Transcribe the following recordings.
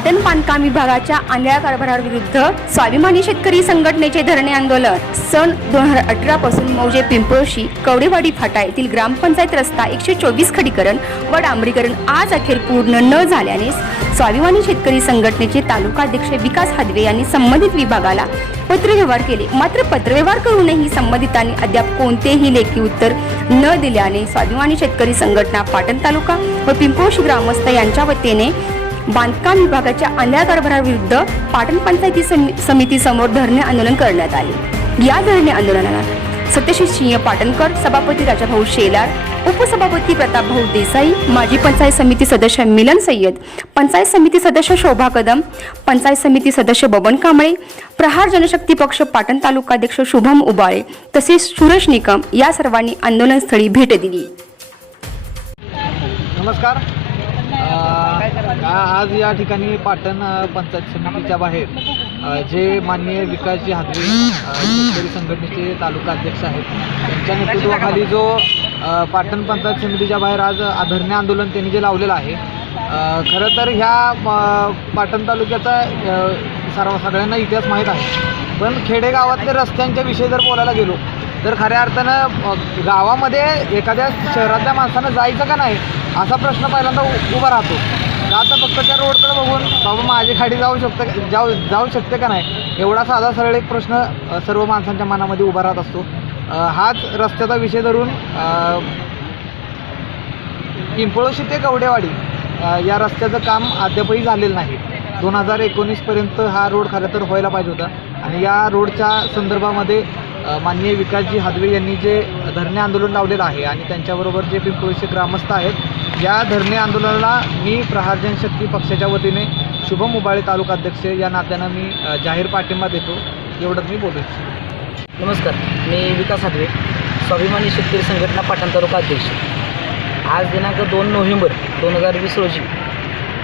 पाटण बांधकाम विभागाच्या आंधळ्या कारभाराविरुद्ध स्वाभिमानी शेतकरी संघटनेचे धरणे आंदोलन सन 2018 पासून मौजे पिंपळशी कवडेवाडी फाटा येथील ग्रामपंचायत रस्ता 124 खडीकरण व डांबरीकरण आज अखेर पूर्ण न झाल्याने स्वाभिमानी शेतकरी संघटनेचे तालुकाध्यक्ष विकास हादवे यांनी संबंधित विभागाला पत्रव्यवहार केले। मात्र पत्रव्यवहार करूनही संबंधितांनी अद्याप कोणतेही लेखी उत्तर न दिल्याने स्वाभिमानी शेतकरी संघटना पाटण तालुका व पिंपळशी ग्रामस्थ यांच्या वतीने बांधकाम विभागाच्या आंधळ्या कारभाराविरुद्ध पाटण पंचायती समिती समोर धरणे आंदोलन करण्यात आले। या धरणे आंदोलनाला सत्यशील सिंह पाटणकर, सभापती राजाभाऊ शेलार, उपसभापती प्रतापभाऊ देसाई, माजी पंचायत समिती सदस्य मिलन सय्यद, पंचायत समिती सदस्य शोभा कदम, पंचायत समिती सदस्य बबन कांबळे, प्रहार जनशक्ती पक्ष पाटण तालुकाध्यक्ष शुभम उबाळे तसेच सुरेश निकम या सर्वांनी आंदोलनस्थळी भेट दिली। नमस्कार। आज या ठिकाणी पाटण पंचायत समितीच्या बाहेर जे माननीय विकासजी हादवे शेतकरी संघटनेचे तालुका अध्यक्ष आहेत त्यांच्या नेतृत्वाखाली जो पाटण पंचायत समितीच्या बाहेर आज धरणे आंदोलन त्यांनी जे लावलेलं आहे, खरं तर ह्या पाटण तालुक्याचा सगळ्यांना इतिहास माहीत आहे, पण खेडेगावातल्या रस्त्यांच्या विषयी जर बोलायला गेलो तर खऱ्या अर्थानं गावामध्ये एखाद्या शहरातल्या माणसानं जायचं का नाही असा प्रश्न पहिल्यांदा उभा राहतो। आता फक्त त्या रोडकडे बघून बाबा माझी गाडी जाऊ शकते का नाही एवढा साधा सरळ एक प्रश्न सर्व माणसांच्या मनामध्ये उभा राहत असतो। हाच रस्त्याचा विषय धरून पिंपळशी ते कवडेवाडी या रस्त्याचं काम अद्यापही झालेलं नाही। 2019 पर्यंत हा रोड खरं तर व्हायला पाहिजे होता आणि या रोडच्या संदर्भामध्ये माननीय विकासजी हादवे यांनी जे धरणे आंदोलन लावलेलं आहे आणि त्यांच्याबरोबर जे पिंपळशी ग्रामस्थ आहेत या धरणे आंदोलनाला मी प्रहार जनशक्ती पक्षाच्या वतीने शुभम उबाळे तालुकाध्यक्ष या नात्यानं मी जाहीर पाठिंबा देतो, एवढंच मी बोलू इच्छितो। नमस्कार, मी विकास हादवे, स्वाभिमानी शेतकरी संघटना पाटण तालुका अध्यक्ष। आज दिनांक 2 नोव्हेंबर 2020 रोजी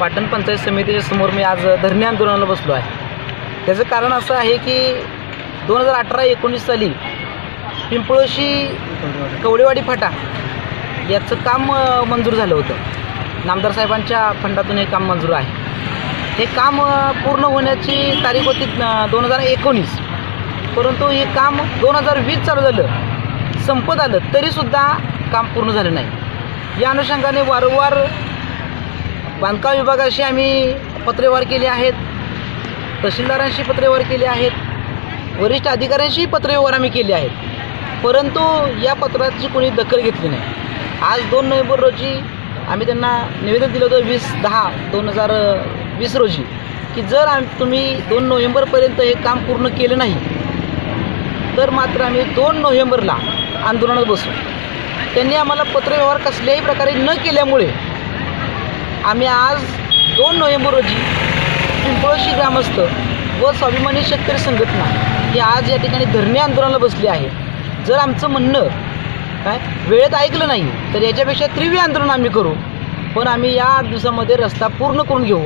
पाटण पंचायत समितीच्या समोर मी आज धरणे आंदोलनाला बसलो आहे। त्याचं कारण असं आहे की 2018-19 साली पिंपळशी कवडेवाडी फाटा याचं काम मंजूर झालं होतं। नामदार साहेबांच्या फंडातून हे काम मंजूर आहे। हे काम पूर्ण होण्याची तारीख होती 2019, परंतु हे काम 2020 चालू झालं, संपत आलं तरीसुद्धा काम पूर्ण झालं नाही। या अनुषंगाने वारंवार बांधकाम विभागाशी आम्ही पत्रव्यवहार केले आहेत, तहसीलदारांशी पत्रव्यवहार केले आहेत, वरिष्ठ अधिकाऱ्यांशी पत्रव्यवहार आम्ही केले आहेत, परंतु या पत्राची कोणी दखल घेतली नाही। आज 2 नोव्हेंबर रोजी आम्ही त्यांना निवेदन दिलं होतं 20/10/2020 रोजी की जर तुम्ही 2 नोव्हेंबरपर्यंत हे काम पूर्ण केलं नाही तर मात्र आम्ही 2 नोव्हेंबरला आंदोलनात बसू। त्यांनी आम्हाला पत्रव्यवहार कसल्याही प्रकारे न केल्यामुळे आम्ही आज 2 नोव्हेंबर रोजी पिंपळशी ग्रामस्थ व स्वाभिमानी शेतकरी संघटना ही आज या ठिकाणी धरणे आंदोलनाला बसली आहे। जर आमचं म्हणणं वेळेत ऐकलं नाही तर याच्यापेक्षा तीव्र आंदोलन आम्ही करू, पण आम्ही या 8 दिवसामध्ये रस्ता पूर्ण करून घेऊ।